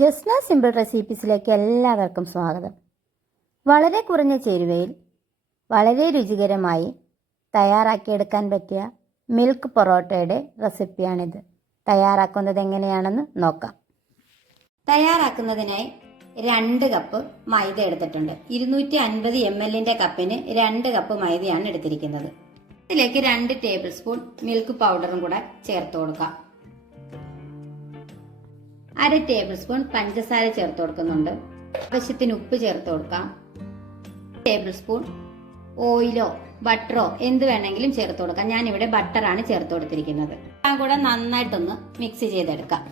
Jasna simple റെസിപ്പീസിലേക്ക് എല്ലാവർക്കും സ്വാഗതം. വളരെ കുറഞ്ഞ ചേരുവയിൽ വളരെ രുചികരമായി തയ്യാറാക്കിയെടുക്കാൻ പറ്റിയ മിൽക്ക് പൊറോട്ടയുടെ റെസിപ്പിയാണിത്. തയ്യാറാക്കുന്നത് എങ്ങനെയാണെന്ന് നോക്കാം. തയ്യാറാക്കുന്നതിനായി രണ്ട് കപ്പ് മൈദ എടുത്തിട്ടുണ്ട്. ഇരുന്നൂറ്റി അൻപത് എം എല്ലിന്റെ കപ്പിന് രണ്ട് കപ്പ് മൈദയാണ് എടുത്തിരിക്കുന്നത്. ഇതിലേക്ക് രണ്ട് ടേബിൾ സ്പൂൺ മിൽക്ക് പൗഡറും കൂടെ ചേർത്ത് കൊടുക്കാം. അര ടേബിൾ സ്പൂൺ പഞ്ചസാര ചേർത്ത് കൊടുക്കുന്നുണ്ട്. ആവശ്യത്തിന് ഉപ്പ് ചേർത്ത് കൊടുക്കാം. ടേബിൾ സ്പൂൺ ഓയിലോ ബട്ടറോ എന്ത് വേണമെങ്കിലും ചേർത്ത് കൊടുക്കാം. ഞാൻ ഇവിടെ ബട്ടറാണ് ചേർത്ത് കൊടുത്തിരിക്കുന്നത്. എല്ലാം കൂടെ നന്നായിട്ടൊന്ന് മിക്സ് ചെയ്തെടുക്കാം.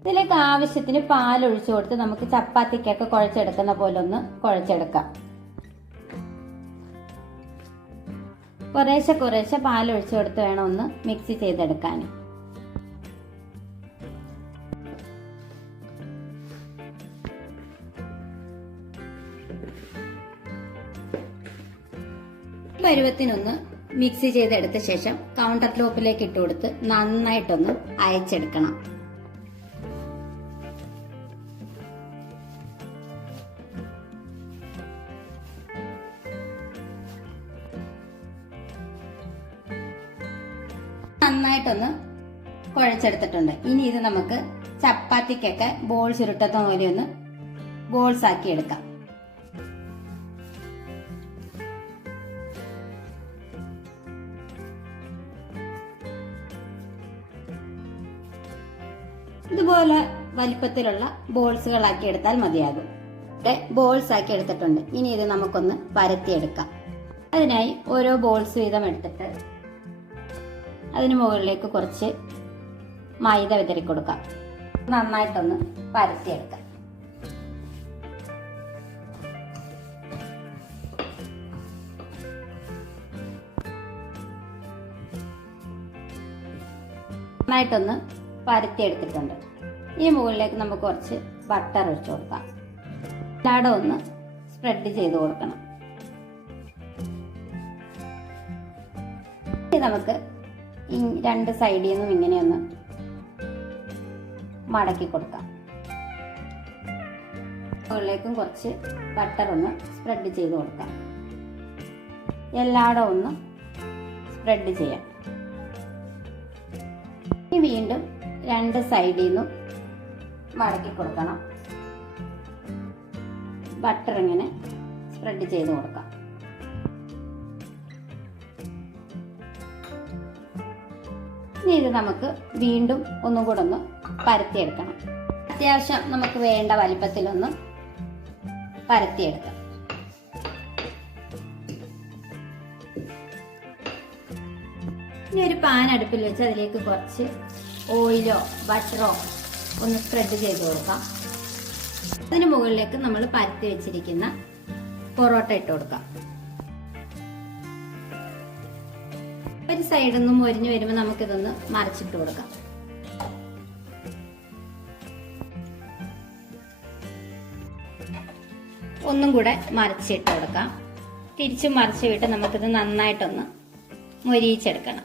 ഇതിലേക്ക് ആവശ്യത്തിന് പാൽ ഒഴിച്ചു കൊടുത്ത് നമുക്ക് ചപ്പാത്തിക്കൊക്കെ കുഴച്ചെടുക്കുന്ന പോലെ ഒന്ന് കുഴച്ചെടുക്കാം. കുറേശ്ശെ കുറേശ്ശെ പാൽ ഒഴിച്ചു കൊടുത്ത് വേണം ഒന്ന് മിക്സ് ചെയ്തെടുക്കാൻ. പരുവത്തിനൊന്ന് മിക്സ് ചെയ്തെടുത്ത ശേഷം കൗണ്ടർ ടോപ്പിലേക്ക് ഇട്ട് കൊടുത്ത് നന്നായിട്ടൊന്ന് അയച്ചെടുക്കണം. നന്നായിട്ടൊന്ന് കുഴച്ചെടുത്തിട്ടുണ്ട്. ഇനി ഇത് നമുക്ക് ചപ്പാത്തിക്കൊക്കെ ബോൾ ചുരുട്ടത്ത പോലെ ഒന്ന് ബോൾസ് ആക്കി എടുക്കാം ഇതുപോലെ വലിപ്പത്തിലുള്ള ബോൾസുകളാക്കി എടുത്താൽ മതിയാകും. ഇവിടെ ബോൾസ് ആക്കി എടുത്തിട്ടുണ്ട്. ഇനി ഇത് നമുക്കൊന്ന് പരത്തിയെടുക്കാം. അതിനായി ഓരോ ബോൾസ് വീതം എടുത്തിട്ട് അതിന് മുകളിലേക്ക് കുറച്ച് മൈദ വിതറി കൊടുക്കാം. നന്നായിട്ടൊന്ന് പരത്തിയെടുക്കാം. നന്നായിട്ടൊന്ന് പരത്തിയെടുത്തിട്ടുണ്ട്. ഇനി മുകളിലേക്ക് നമുക്ക് കുറച്ച് ബട്ടർ ഒഴിച്ചു കൊടുക്കാം. എല്ലായിടും ഒന്ന് സ്പ്രെഡ് ചെയ്ത് കൊടുക്കണം. നമുക്ക് രണ്ട് സൈഡിൽ നിന്നും ഇങ്ങനെയൊന്ന് മടക്കി കൊടുക്കാം. മുകളിലേക്കും കുറച്ച് ബട്ടർ ഒന്ന് സ്പ്രെഡ് ചെയ്ത് കൊടുക്കാം. എല്ലായിടും ഒന്ന് സ്പ്രെഡ് ചെയ്യാം. ഇനി വീണ്ടും രണ്ട് സൈഡിൽ നിന്നും മടക്കി കൊടുക്കണം. ബട്ടർ ഇങ്ങനെ സ്പ്രെഡ് ചെയ്ത് കൊടുക്കാം. ഇനി ഇത് നമുക്ക് വീണ്ടും ഒന്നും കൂടെ ഒന്ന് പരത്തിയെടുക്കണം. അത്യാവശ്യം നമുക്ക് വേണ്ട വലിപ്പത്തിലൊന്ന് പരത്തിയെടുക്കാം. ഇനി ഒരു പാൻ അടുപ്പിൽ വെച്ച് അതിലേക്ക് കുറച്ച് ഓയിലോ ബട്ടറോ ഒന്ന് സ്പ്രെഡ് ചെയ്ത് കൊടുക്കാം. അതിന് മുകളിലേക്ക് നമ്മൾ പരത്തി വെച്ചിരിക്കുന്ന പൊറോട്ട ഇട്ട് കൊടുക്കാം. ഒരു സൈഡിൽ നിന്നും മൊരിഞ്ഞു വരുമ്പോൾ നമുക്കിതൊന്ന് മറിച്ചിട്ട് കൊടുക്കാം. ഒന്നും കൂടെ മറിച്ചിട്ട് കൊടുക്കാം. തിരിച്ചും മറിച്ച് വിട്ട് നമുക്കിത് നന്നായിട്ടൊന്ന് മൊരിയിച്ചെടുക്കണം.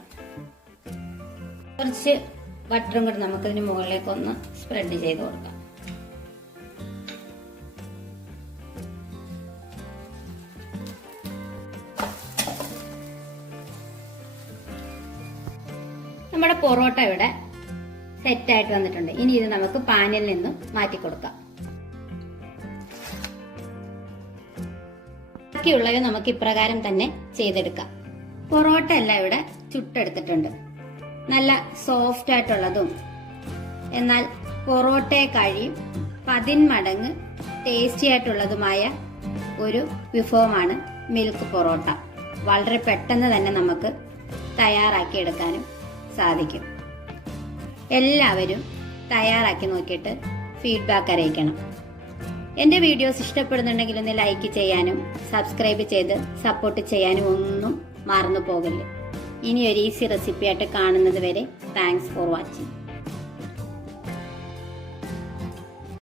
കുറച്ച് ബട്ടറും കൂടെ നമുക്കിതിന് മുകളിലേക്ക് ഒന്ന് സ്പ്രെഡ് ചെയ്ത് കൊടുക്കാം. നമ്മുടെ പൊറോട്ട ഇവിടെ സെറ്റായിട്ട് വന്നിട്ടുണ്ട്. ഇനി ഇത് നമുക്ക് പാനിൽ നിന്നും മാറ്റി കൊടുക്കാം. ബാക്കിയുള്ളവ നമുക്ക് ഇപ്രകാരം തന്നെ ചെയ്തെടുക്കാം. പൊറോട്ട എല്ലാം ഇവിടെ ചുട്ടെടുത്തിട്ടുണ്ട്. നല്ല സോഫ്റ്റ് ആയിട്ടുള്ളതും. എന്നാൽ പൊറോട്ടയെ കഴിയും. പതിന്മടങ്ങ് ടേസ്റ്റി ആയിട്ടുള്ളതുമായ ഒരു വിഭവമാണ് മിൽക്ക് പൊറോട്ട. വളരെ പെട്ടെന്ന് തന്നെ നമുക്ക് തയ്യാറാക്കിയെടുക്കാനും സാധിക്കും. എല്ലാവരും തയ്യാറാക്കി നോക്കിയിട്ട് ഫീഡ്ബാക്ക് അറിയിക്കണം. എന്റെ വീഡിയോസ് ഇഷ്ടപ്പെടുന്നുണ്ടെങ്കിൽ ഒന്ന് ലൈക്ക് ചെയ്യാനും സബ്സ്ക്രൈബ് ചെയ്ത് സപ്പോർട്ട് ചെയ്യാനും ഒന്നും മറന്നു പോകല്ലേ. ഇനി ഒരു ഈസി റെസിപ്പി ആയിട്ട് കാണുന്നത് വരെ താങ്ക്സ് ഫോർ വാച്ചിങ്